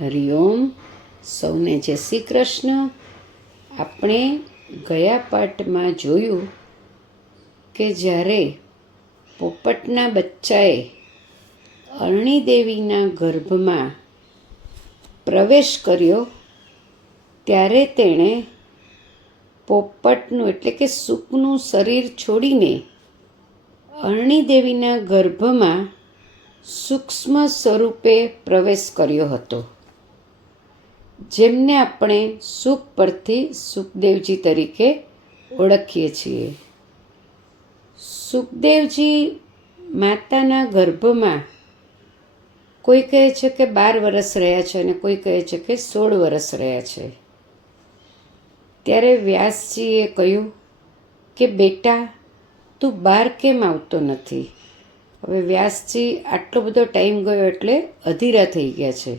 હરિઓમ. સૌને જય શ્રી કૃષ્ણ. આપણે ગયા પાઠમાં જોયું કે જ્યારે પોપટના બચ્ચાએ અરણીદેવીના ગર્ભમાં પ્રવેશ કર્યો ત્યારે તેણે પોપટનું એટલે કે સૂકનું શરીર છોડીને અરણીદેવીના ગર્ભમાં સૂક્ષ્મ સ્વરૂપે પ્રવેશ કર્યો હતો, જેમને આપણે સુખ પરથી સુખદેવજી તરીકે ઓળખીએ છીએ. સુખદેવજી માતાના ગર્ભમાં કોઈ કહે છે કે 12 વર્ષ રહ્યા છે અને કોઈ કહે છે કે 16 વર્ષ રહ્યા છે. ત્યારે વ્યાસજીએ કહ્યું કે બેટા, તું બહાર કેમ આવતો નથી? હવે વ્યાસજી આટલો બધો ટાઈમ ગયો એટલે અધીરા થઈ ગયા છે.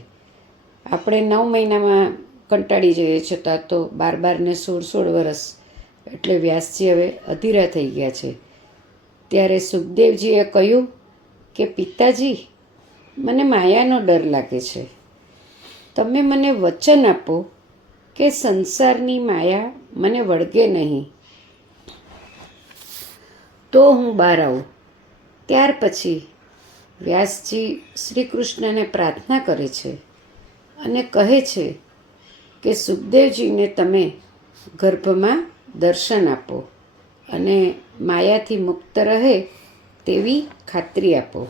આપણે 9 મહિનામાં કંટાળી જઈએ છતાં તો 12 ને 16 વર્ષ એટલે વ્યાસજી હવે અધીરા થઈ ગયા છે. ત્યારે સુખદેવજીએ કહ્યું કે પિતાજી, મને માયાનો ડર લાગે છે. તમે મને વચન આપો કે સંસારની માયા મને વળગે નહીં, તો હું બહાર આવું. ત્યાર પછી વ્યાસજી શ્રી કૃષ્ણને પ્રાર્થના કરે છે અને કહે છે કે સુખદેવજીને તમે ગર્ભમાં દર્શન આપો અને માયાથી મુક્ત રહે તેવી ખાતરી આપો.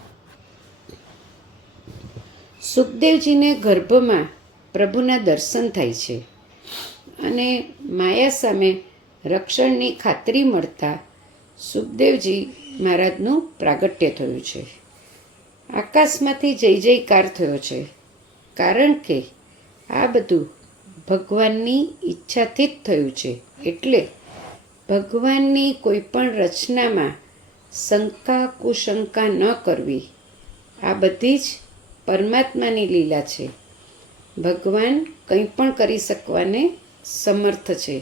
સુખદેવજીને ગર્ભમાં પ્રભુના દર્શન થાય છે અને માયા સામે રક્ષણની ખાતરી મળતા સુખદેવજી મહારાજનું પ્રાગટ્ય થયું છે. આકાશમાંથી જય જયકાર થયો છે, કારણ કે આ બધું ભગવાનની ઈચ્છાથી જ થયું છે. એટલે ભગવાનની કોઈ પણ રચનામાં શંકા કુશંકા ન કરવી, આ બધી જ પરમાત્માની લીલા છે. ભગવાન કંઈ પણ કરી શકવાને સમર્થ છે.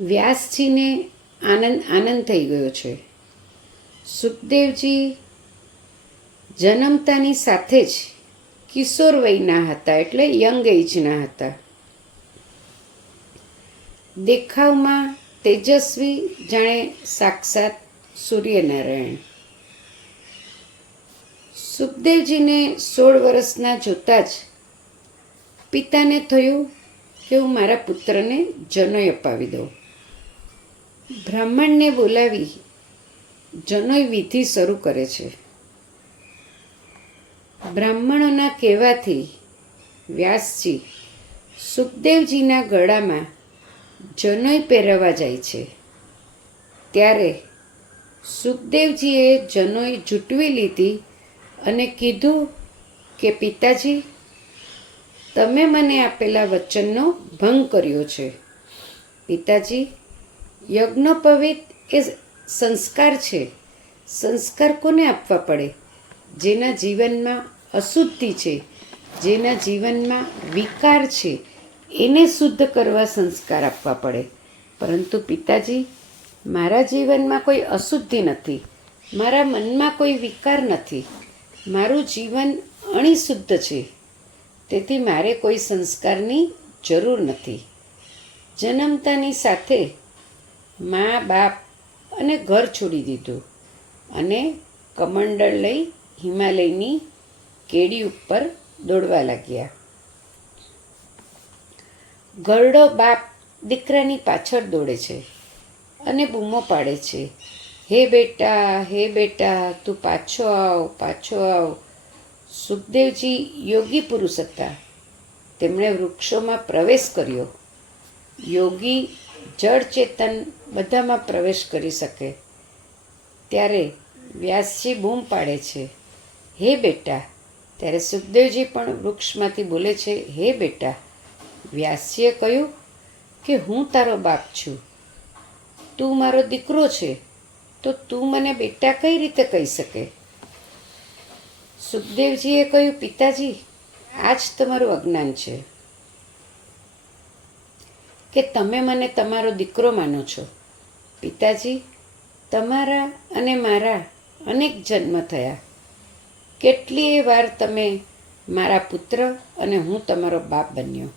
વ્યાસજીને આનંદ થઈ ગયો છે. સુખદેવજી જન્મતાની સાથે જ કિશોર વયના હતા, એટલે યંગ એજના હતા. દેખાવમાં તેજસ્વી, જાણે સાક્ષાત સૂર્યનારાયણ. સુખદેવજીને 16 વર્ષના જોતાં જ પિતાને થયું કે હું મારા પુત્રને જનોઈ અપાવી દઉં. બ્રાહ્મણને બોલાવી જનોઈ વિધિ શરૂ કરે છે. બ્રાહ્મણોના કહેવાથી વ્યાસજી સુખદેવજીના ગળામાં જનોઈ પહેરાવા જાય છે. ત્યારે સુખદેવજીએ જનોઈ ઝૂંટવી લીધી અને કીધું કે પિતાજી, તમે મને આપેલા વચનનો ભંગ કર્યો છે. પિતાજી, યજ્ઞોપવિત એ સંસ્કાર છે. સંસ્કાર કોને આપવા પડે? જેના જીવનમાં અશુદ્ધિ છે, જેના જીવનમાં વિકાર છે, એને શુદ્ધ કરવા સંસ્કાર આપવા પડે. પરંતુ પિતાજી, મારા જીવનમાં કોઈ અશુદ્ધિ નથી, મારા મનમાં કોઈ વિકાર નથી, મારું જીવન અણિશુદ્ધ છે. તેથી મારે કોઈ સંસ્કારની જરૂર નથી. જન્મતાની સાથે મા બાપ અને ઘર છોડી દીધું અને કમંડળ લઈ હિમાલયની કેડી ઉપર દોડવા લાગ્યા. ઘરડો બાપ દીકરાની પાછળ દોડે છે અને બૂમો પાડે છે, હે બેટા, હે બેટા, તું પાછો આવ, પાછો આવ. સુખદેવજી યોગી પુરુષ હતા. તેમણે વૃક્ષોમાં પ્રવેશ કર્યો. યોગી જળ ચેતન બધામાં પ્રવેશ કરી શકે. ત્યારે વ્યાસજી બૂમ પાડે છે, હે બેટા. ત્યારે સુખદેવજી પણ વૃક્ષમાંથી બોલે છે, હે બેટા. વ્યાસજીએ કહ્યું કે હું તારો બાપ છું, તું મારો દીકરો છે, તો તું મને બેટા કઈ રીતે કહી શકે? સુખદેવજીએ કહ્યું, પિતાજી, આ જ તમારું અજ્ઞાન છે કે તમે મને તમારો દીકરો માનો છો. પિતાજી, તમારા અને મારા અનેક જન્મ થયા, કેટલીય વાર તમે મારા પુત્ર અને હું તમારો બાપ બન્યો.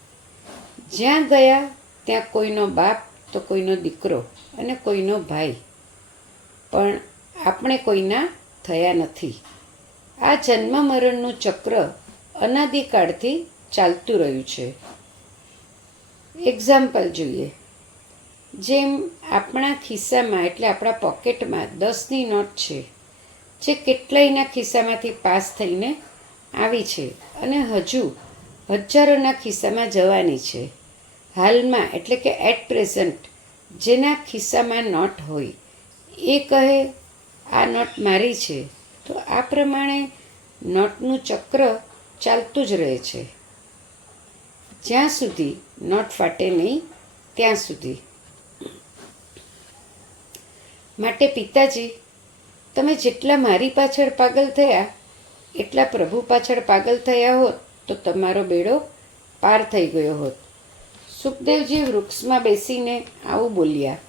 જ્યાં ગયા ત્યાં કોઈનો બાપ તો કોઈનો દીકરો અને કોઈનો ભાઈ, પણ આપણે કોઈના થયા નથી. આ જન્મ મરણનું ચક્ર અનાદિકાળથી ચાલતું રહ્યું છે. એક્ઝામ્પલ જોઈએ. જેમ આપણા ખિસ્સામાં એટલે આપણા પોકેટમાં 10ની નોટ છે, જે કેટલાયના ખિસ્સામાંથી પાસ થઈને આવી છે અને હજુ હજારોના ખિસ્સામાં જવાની છે. હાલમાં એટલે કે એટ પ્રેઝન્ટ જેના ખિસ્સામાં નોટ હોય એ કહે આ નોટ મારી છે, તો આ પ્રમાણે નોટનું ચક્ર ચાલતું જ રહે છે જ્યાં સુધી નોટ ફાટે નહીં ત્યાં સુધી. માટે પિતાજી, તમે જેટલા મારી પાછળ પાગલ થયા એટલા પ્રભુ પાછળ પાગલ થયા હોત તો તમારો બેડો પાર થઈ ગયો હોત. સુખદેવજી વૃક્ષમાં બેસીને આવું બોલ્યા.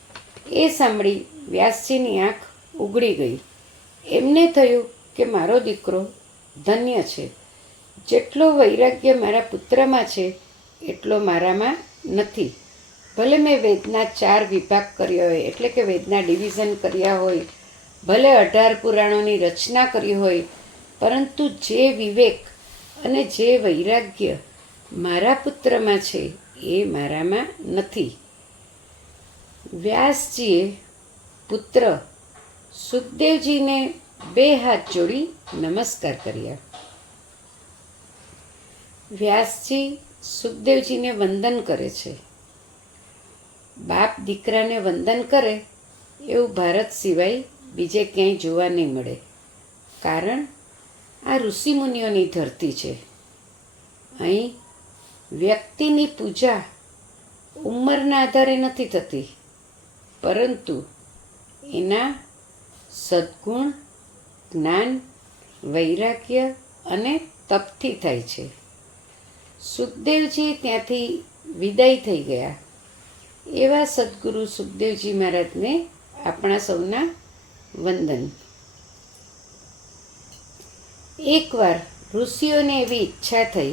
એ સાંભળી વ્યાસજીની આંખ ઉઘડી ગઈ. એમને થયું કે મારો દીકરો ધન્ય છે. જેટલો વૈરાગ્ય મારા પુત્રમાં છે એટલો મારામાં નથી. ભલે મેં વેદના 4 વિભાગ કર્યા હોય, એટલે કે વેદના ડિવિઝન કર્યા હોય, ભલે 18 પુરાણોની રચના કરી હોય, પરંતુ જે વિવેક અને જે વૈરાગ્ય મારા પુત્રમાં છે એ મારામાં નથી. વ્યાસજીએ પુત્ર સુખદેવજીને 2 હાથ જોડી નમસ્કાર કર્યા. વ્યાસજી સુખદેવજીને વંદન કરે છે. બાપ દીકરાને વંદન કરે એવું ભારત સિવાય બીજે ક્યાંય જોવા નહીં મળે. કારણ આ ઋષિમુનિઓની ધરતી છે. અહીં વ્યક્તિની પૂજા ઉંમરના આધારે નથી થતી, પરંતુ એના સદ્ગુણ, જ્ઞાન, વૈરાગ્ય અને તપથી થાય છે. સુખદેવજી ત્યાંથી વિદાય થઈ ગયા. એવા સદગુરુ સુખદેવજી મહારાજને આપણા સૌના વંદન. એકવાર ઋષિઓને એવી ઈચ્છા થઈ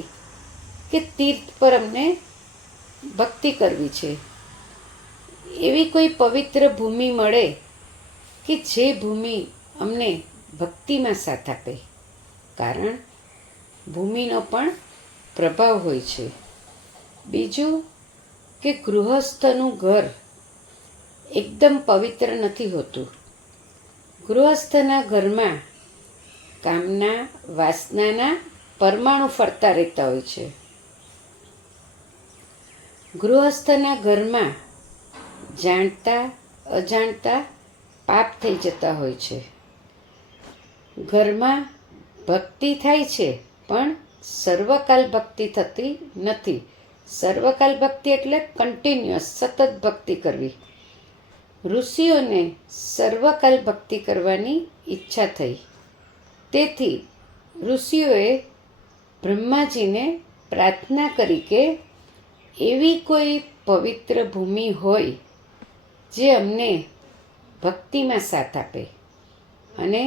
કે તીર્થ પર અમને ભક્તિ કરવી છે. એવી કોઈ પવિત્ર ભૂમિ મળે કે જે ભૂમિ અમને ભક્તિમાં સાથ આપે. કારણ ભૂમિનો પણ પ્રભાવ હોય છે. બીજું કે ગૃહસ્થનું ઘર એકદમ પવિત્ર નથી હોતું. ગૃહસ્થના ઘરમાં કામના, વાસનાના પરમાણુ ફરતા રહેતા હોય છે. ગૃહસ્થના ઘરમાં જાણતા અજાણતા પાપ થઈ જતા હોય છે. ઘરમાં ભક્તિ થાય છે પણ સર્વકાલ ભક્તિ થતી નથી. સર્વકાલ ભક્તિ એટલે કન્ટિન્યુઅસ, સતત ભક્તિ કરવી. ઋષિઓને સર્વકાલ ભક્તિ કરવાની ઈચ્છા થઈ. તેથી ઋષિઓએ બ્રહ્માજીને પ્રાર્થના કરી કે એવી કોઈ પવિત્ર ભૂમિ હોય જે અમને ભક્તિમાં સાથ આપે અને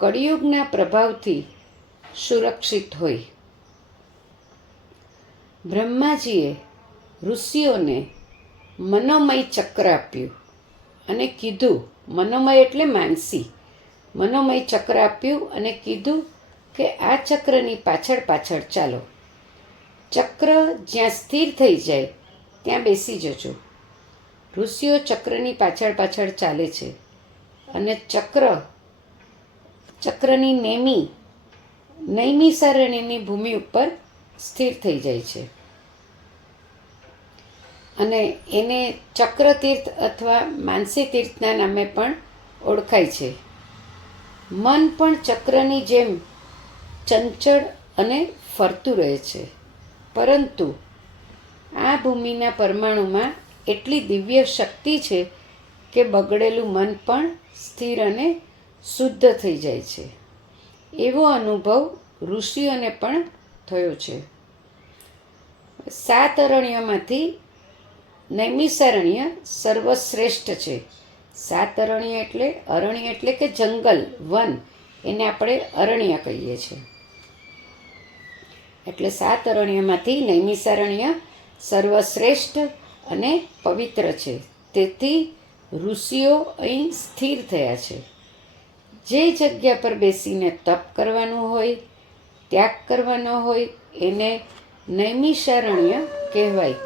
કળિયુગના પ્રભાવથી સુરક્ષિત હોય. બ્રહ્માજીએ ઋષિઓને મનોમય ચક્ર આપ્યું અને કીધું, મનોમય એટલે માનસી, મનોમય ચક્ર આપ્યું અને કીધું કે આ ચક્રની પાછળ પાછળ ચાલો. ચક્ર જ્યાં સ્થિર થઈ જાય ત્યાં બેસી જજો. ઋષિઓ ચક્રની પાછળ પાછળ ચાલે છે અને ચક્રની નૈમિષારણ્યની ભૂમિ ઉપર સ્થિર થઈ જાય છે અને એને ચક્રતીર્થ અથવા માનસી તીર્થના નામે પણ ઓળખાય છે. મન પણ ચક્રની જેમ ચંચળ અને ફરતું રહે છે, પરંતુ આ ભૂમિના પરમાણુમાં એટલી દિવ્ય શક્તિ છે કે બગડેલું મન પણ સ્થિર અને શુદ્ધ થઈ જાય છે. એવો અનુભવ ઋષિઓને પણ થયો છે. 7 અરણ્યમાંથી નૈમિષારણ્ય સર્વશ્રેષ્ઠ છે. 7 અરણ્ય એટલે કે જંગલ, વન, એને આપણે અરણ્ય કહીએ છીએ. એટલે 7 અરણ્યમાંથી નૈમિષારણ્ય સર્વશ્રેષ્ઠ અને પવિત્ર છે. તેથી ઋષિઓ અહીં સ્થિર થયા છે. જે જગ્યા પર બેસીને તપ કરવાનું હોય, ત્યાગ કરવાનો હોય, એને નૈમિષારણ્ય કહેવાય.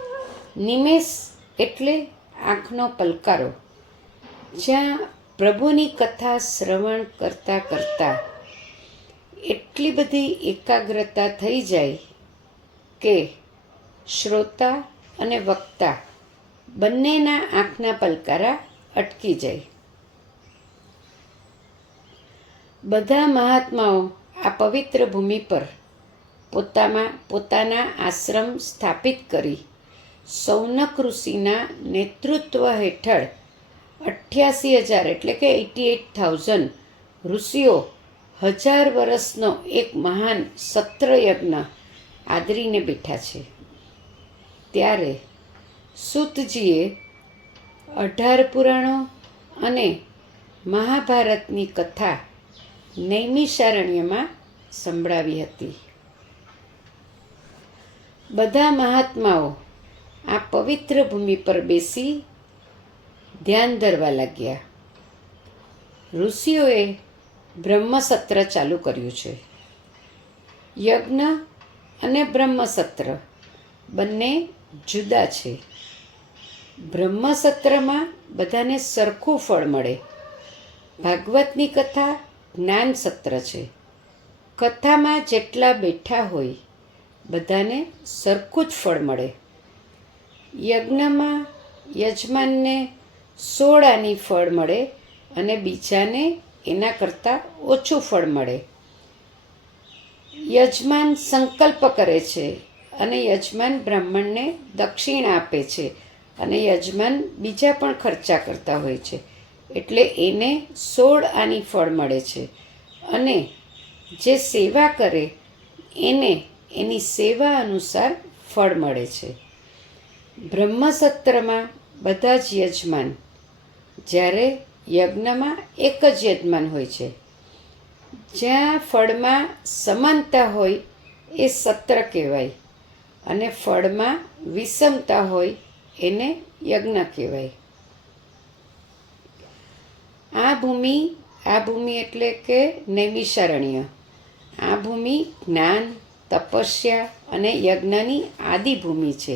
નિમેષ એટલે આંખનો પલકારો. જ્યાં પ્રભુની કથા શ્રવણ કરતાં કરતાં એટલી બધી એકાગ્રતા થઈ જાય કે શ્રોતા અને વક્તા બંનેના આંખના પલકારા અટકી જાય. બધા મહાત્માઓ આ પવિત્ર ભૂમિ પર પોતાના આશ્રમ સ્થાપિત કરી સૌનક ઋષિના નેતૃત્વ હેઠળ 88,000 એટલે કે 88,000 ઋષિઓ 1000 વર્ષનો એક મહાન સત્રયજ્ઞ આદરીને બેઠા છે. ત્યારે સૂતજીએ 18 પુરાણો અને મહાભારતની કથા નૈમિષારણ્યમાં સંભળાવી હતી. બધા મહાત્માઓ આ પવિત્ર ભૂમિ પર બેસી ધ્યાન ધરવા લાગ્યા. ઋષિઓએ બ્રહ્મસત્ર ચાલુ કર્યું છે. યજ્ઞ અને બ્રહ્મસત્ર બંને જુદા છે. બ્રહ્મસત્રમાં બધાને સરખું ફળ મળે. ભાગવતની કથા જ્ઞાન સત્ર છે. કથામાં જેટલા બેઠા હોય બધાને સરખું જ ફળ મળે. યજ્ઞમાં યજમાનને 16 આની ફળ મળે અને બીજાને એના કરતાં ઓછું ફળ મળે. યજમાન સંકલ્પ કરે છે અને યજમાન બ્રાહ્મણને દક્ષિણા આપે છે અને યજમાન બીજા પણ ખર્ચા કરતા હોય છે. એટલે એને 16 આની ફળ મળે છે અને જે સેવા કરે એને એની સેવા અનુસાર ફળ મળે છે. બ્રહ્મસત્રમાં બધા જ યજમાન, જ્યારે યજ્ઞમાં એક જ યજમાન હોય છે. જ્યાં ફળમાં સમાનતા હોય એ સત્ર કહેવાય અને ફળમાં વિષમતા હોય એને યજ્ઞ કહેવાય. આ ભૂમિ એટલે કે નૈમિષારણ્ય. આ ભૂમિ જ્ઞાન, તપસ્યા અને યજ્ઞની આદિ ભૂમિ છે.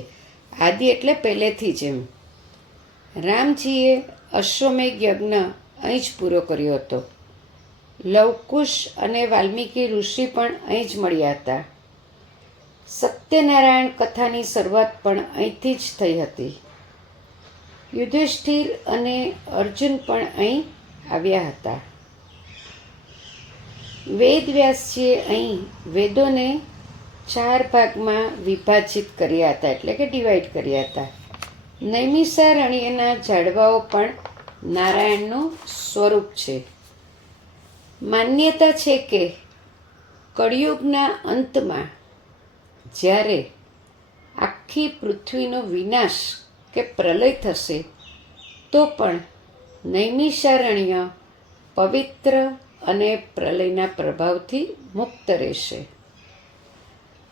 આદિ એટલે પહેલેથી જ. એમ રામજીએ અશ્વમેઘ યજ્ઞ અહીં જ પૂરો કર્યો હતો. લવકુશ અને વાલ્મીકી ઋષિ પણ અહીં જ મળ્યા હતા. સત્યનારાયણ કથાની શરૂઆત પણ અહીંથી જ થઈ હતી. યુધિષ્ઠિર અને અર્જુન પણ અહીં આવ્યા હતા. વેદવ્યાસજીએ અહીં વેદોને 4 ભાગમાં વિભાજિત કર્યા હતા, એટલે કે ડિવાઈડ કર્યા હતા. નૈમિષારણ્યના ઝાડવાઓ પણ નારાયણનું સ્વરૂપ છે. માન્યતા છે કે કળિયુગના અંતમાં જ્યારે આખી પૃથ્વીનો વિનાશ કે પ્રલય થશે તો પણ નૈમિષારણ્ય પવિત્ર અને પ્રલયના પ્રભાવથી મુક્ત રહેશે.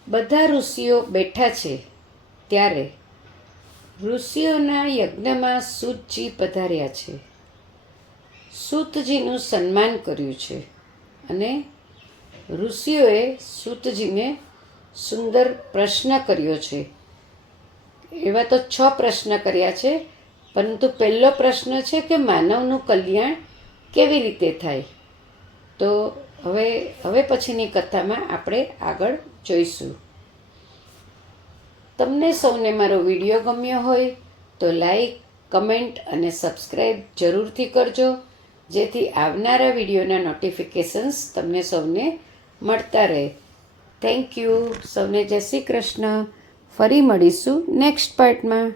બધા ઋષિઓ બેઠા છે ત્યારે ઋષિઓના યજ્ઞમાં સૂતજી પધાર્યા છે. સૂતજીનું સન્માન કર્યું છે અને ઋષિઓએ સૂતજીને સુંદર પ્રશ્ન કર્યો છે. એવા તો 6 પ્રશ્ન કર્યા છે, પરંતુ પહેલો પ્રશ્ન છે કે માનવનું કલ્યાણ કેવી રીતે થાય. તો હવે પછીની કથામાં આપણે આગળ જોઈશું. તમને સૌને મારો વિડીયો ગમ્યો હોય તો લાઈક, કમેન્ટ અને સબસ્ક્રાઈબ જરૂરથી કરજો, જેથી આવનારા વિડીયોના નોટિફિકેશન્સ તમને સૌને મળતા રહે. Thank you. સૌને જય શ્રી કૃષ્ણ. ફરી મળીશું નેક્સ્ટ પાર્ટમાં.